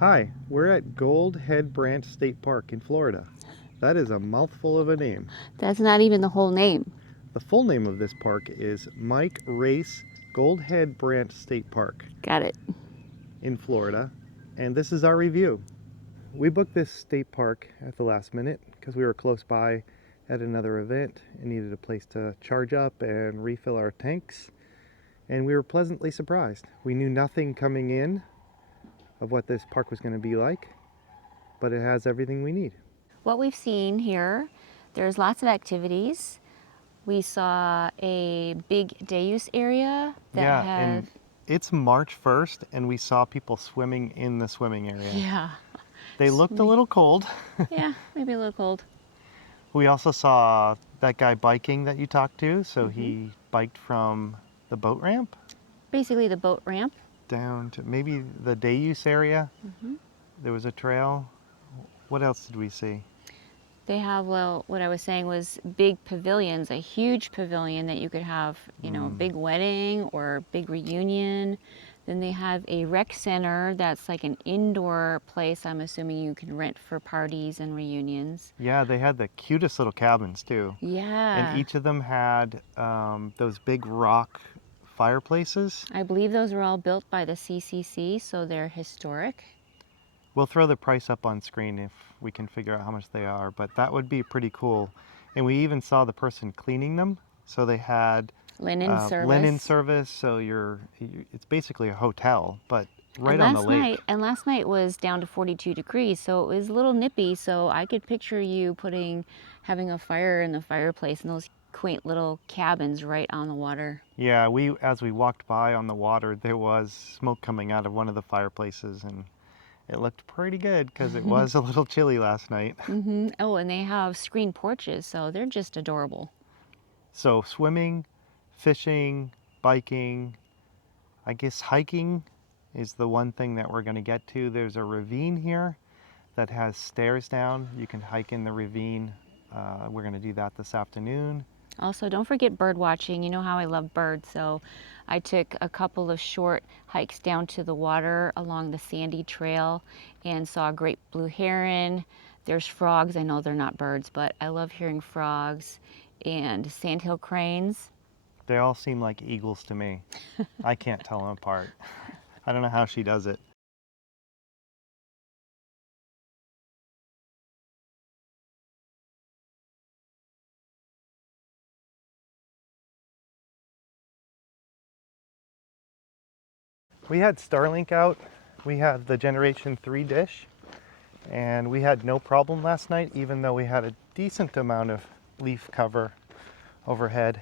Hi, we're at Gold Head Branch State Park in Florida. That is a mouthful of a name. That's not even the whole name. The full name of this park is Mike Roess Gold Head Branch State Park Got it. in Florida, and this is our review. We booked this state park at the last minute because we were close by at another event and needed a place to charge up and refill our tanks, and we were pleasantly surprised. We knew nothing coming in of what this park was going to be like, but it has everything we need. What we've seen here, there's lots of activities. We saw a big day use area that Yeah, had, and it's March 1st, and we saw people swimming in the swimming area. yeah, They looked a little cold. yeah, maybe a little cold. We also saw that guy biking that you talked to, so he biked from the boat ramp Basically the boat ramp. down to maybe the day use area. There was a trail. What else did we see? They have, well, what I was saying was big pavilions, a huge pavilion that you could have, you know, a big wedding or a big reunion. Then they have a rec center that's like an indoor place, I'm assuming you can rent for parties and reunions. Yeah, they had the cutest little cabins too. And Yeah. each of them had those big rock fireplaces. I believe those were all built by the CCC, so they're historic. We'll throw the price up on screen if we can figure out how much they are, but that would be pretty cool. And we even saw the person cleaning them. So they had Linen service. linen service, so it's basically a hotel, but right on the lake. And last night was down to 42 degrees, so it was a little nippy, so I could picture you having a fire in the fireplace in those quaint little cabins right on the water. Yeah, as we walked by on the water, there was smoke coming out of one of the fireplaces, and it looked pretty good because it was a little chilly last night. Oh, and they have screen porches, so they're just adorable. So swimming, fishing, biking, I guess hiking is the one thing that we're going to get to. There's a ravine here that has stairs down. You can hike in the ravine. We're going to do that this afternoon. Also, don't forget bird watching. You know how I love birds, so I took a couple of short hikes down to the water along the sandy trail and saw a great blue heron. There's frogs. I know they're not birds, but I love hearing frogs and sandhill cranes. They all seem like eagles to me. I can't tell them apart. I don't know how she does it. We had Starlink out. We had the Generation 3 dish, and we had no problem last night, even though we had a decent amount of leaf cover overhead.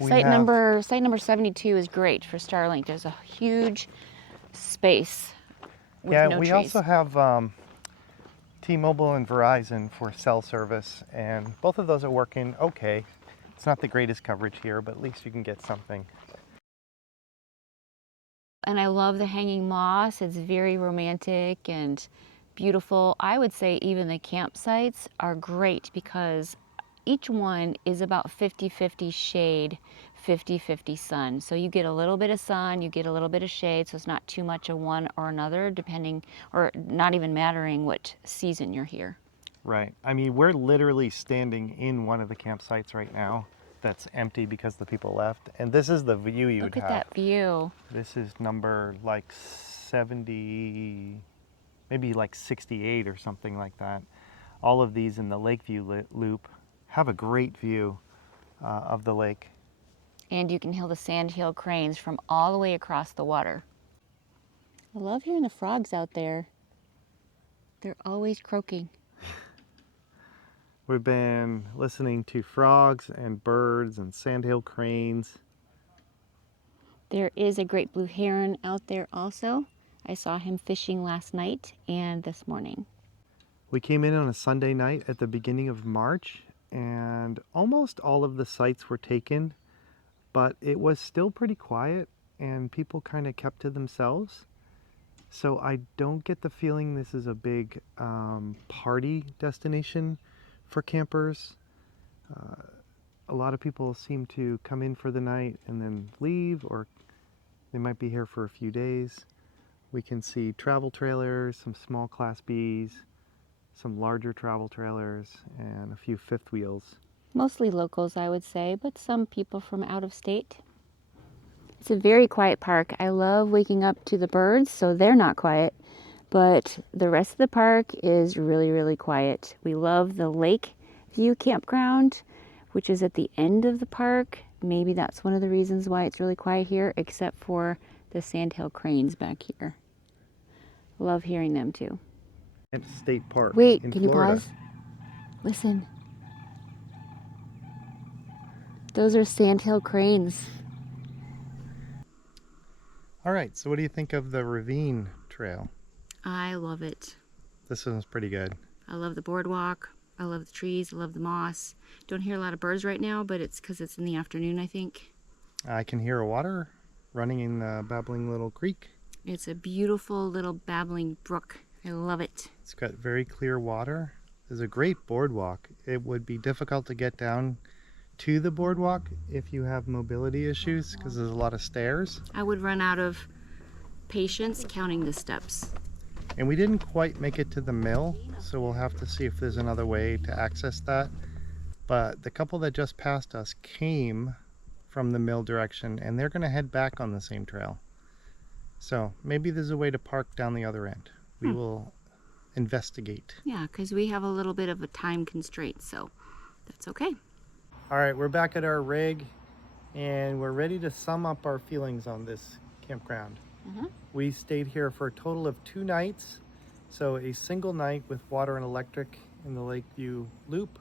Site number 72 is great for Starlink. There's a huge space with no we trees. also have T-Mobile and Verizon for cell service, and both of those are working okay. It's not the greatest coverage here, but at least you can get something. And I love the hanging moss. It's very romantic and beautiful. I would say even the campsites are great because each one is about 50-50 shade, 50-50 sun. So you get a little bit of sun, you get a little bit of shade, so it's not too much of one or another, depending, or not even mattering what season you're here. Right. I mean, we're literally standing in one of the campsites right now that's empty because the people left. And this is the view you would have. Look at that view. This is number like 70, maybe like 68 or something like that. All of these in the Lakeview loop have a great view of the lake. And you can hear the sandhill cranes from all the way across the water. I love hearing the frogs out there. They're always croaking. We've been listening to frogs and birds and sandhill cranes. There is a great blue heron out there also. I saw him fishing last night and this morning. We came in on a Sunday night at the beginning of March, and almost all of the sites were taken, but it was still pretty quiet and people kind of kept to themselves. So I don't get the feeling this is a big party destination for campers. A lot of people seem to come in for the night and then leave, or they might be here for a few days. We can see travel trailers, some small Class Bs, some larger travel trailers, and a few fifth wheels. Mostly locals, I would say, but some people from out of state. It's a very quiet park. I love waking up to the birds, so they're not quiet, but the rest of the park is really, really quiet. We love the lake view campground, which is at the end of the park. Maybe that's one of the reasons why it's really quiet here, except for the sandhill cranes back here. Love hearing them too. State Park Wait, in can you Florida. pause? Listen. Those are sandhill cranes. All right, so what do you think of the ravine trail? I love it. This one's pretty good. I love the boardwalk. I love the trees. I love the moss. Don't hear a lot of birds right now, but it's because it's in the afternoon, I think. I can hear water running in the babbling little creek. It's a beautiful little babbling brook. I love it. It's got very clear water. There's a great boardwalk. It would be difficult to get down to the boardwalk if you have mobility issues because there's a lot of stairs. I would run out of patience counting the steps. And we didn't quite make it to the mill, so we'll have to see if there's another way to access that. But the couple that just passed us came from the mill direction, and they're going to head back on the same trail. So maybe there's a way to park down the other end. We will investigate. Yeah, because we have a little bit of a time constraint, so that's okay. All right, we're back at our rig, and we're ready to sum up our feelings on this campground. We stayed here for a total of 2 nights. So a single night with water and electric in the Lakeview Loop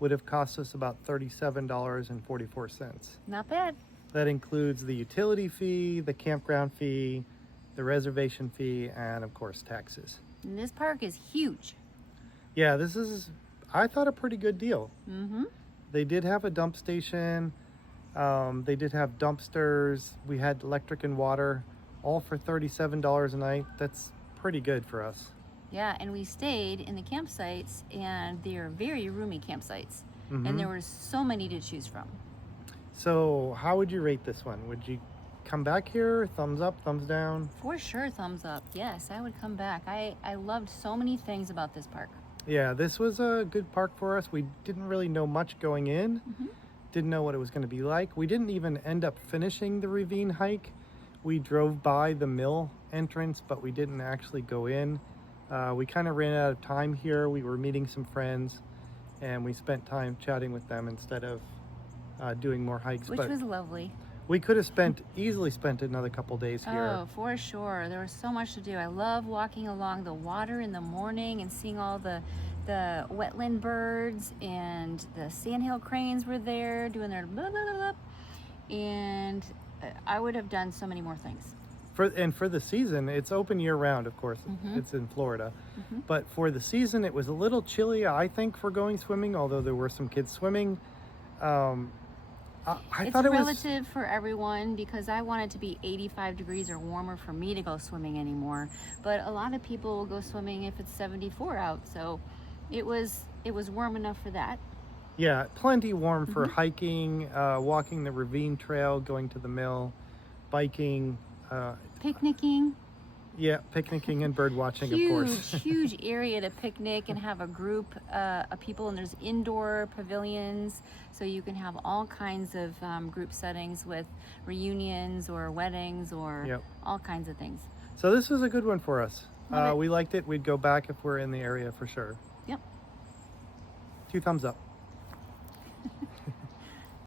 would have cost us about $37.44. Not bad. That includes the utility fee, the campground fee, the reservation fee, and of course taxes. And this park is huge. Yeah, this is, I thought, a pretty good deal. Mm-hmm. They did have a dump station. They did have dumpsters. We had electric and water, all for $37 a night. That's pretty good for us. Yeah, and we stayed in the campsites, and they are very roomy campsites. And there were so many to choose from. So how would you rate this one? Would you come back here? Thumbs up, thumbs down? For sure, thumbs up. Yes, I would come back. I loved so many things about this park. Yeah, this was a good park for us. We didn't really know much going in. Didn't know what it was going to be like. We didn't even end up finishing the ravine hike. We drove by the mill entrance, but we didn't actually go in. We kind of ran out of time here. We were meeting some friends, and we spent time chatting with them instead of doing more hikes. Which was lovely. We could have easily spent another couple days here. Oh, for sure. There was so much to do. I love walking along the water in the morning and seeing all the wetland birds, and the sandhill cranes were there doing their blah, blah, blah, blah. And I would have done so many more things. For the season, it's open year round, of course. It's in Florida. But for the season, it was a little chilly, I think, for going swimming, although there were some kids swimming. I thought it was relative for everyone, because I want it to be 85 degrees or warmer for me to go swimming anymore. But a lot of people will go swimming if it's 74 out. So it was warm enough for that. Yeah, plenty warm for hiking, walking the ravine trail, going to the mill, biking, picnicking. Yeah, picnicking and bird watching, of course. Huge area to picnic and have a group of people, and there's indoor pavilions, so you can have all kinds of group settings with reunions or weddings or all kinds of things. So this was a good one for us. We liked it. We'd go back if we're in the area for sure. Yep. 2 thumbs up.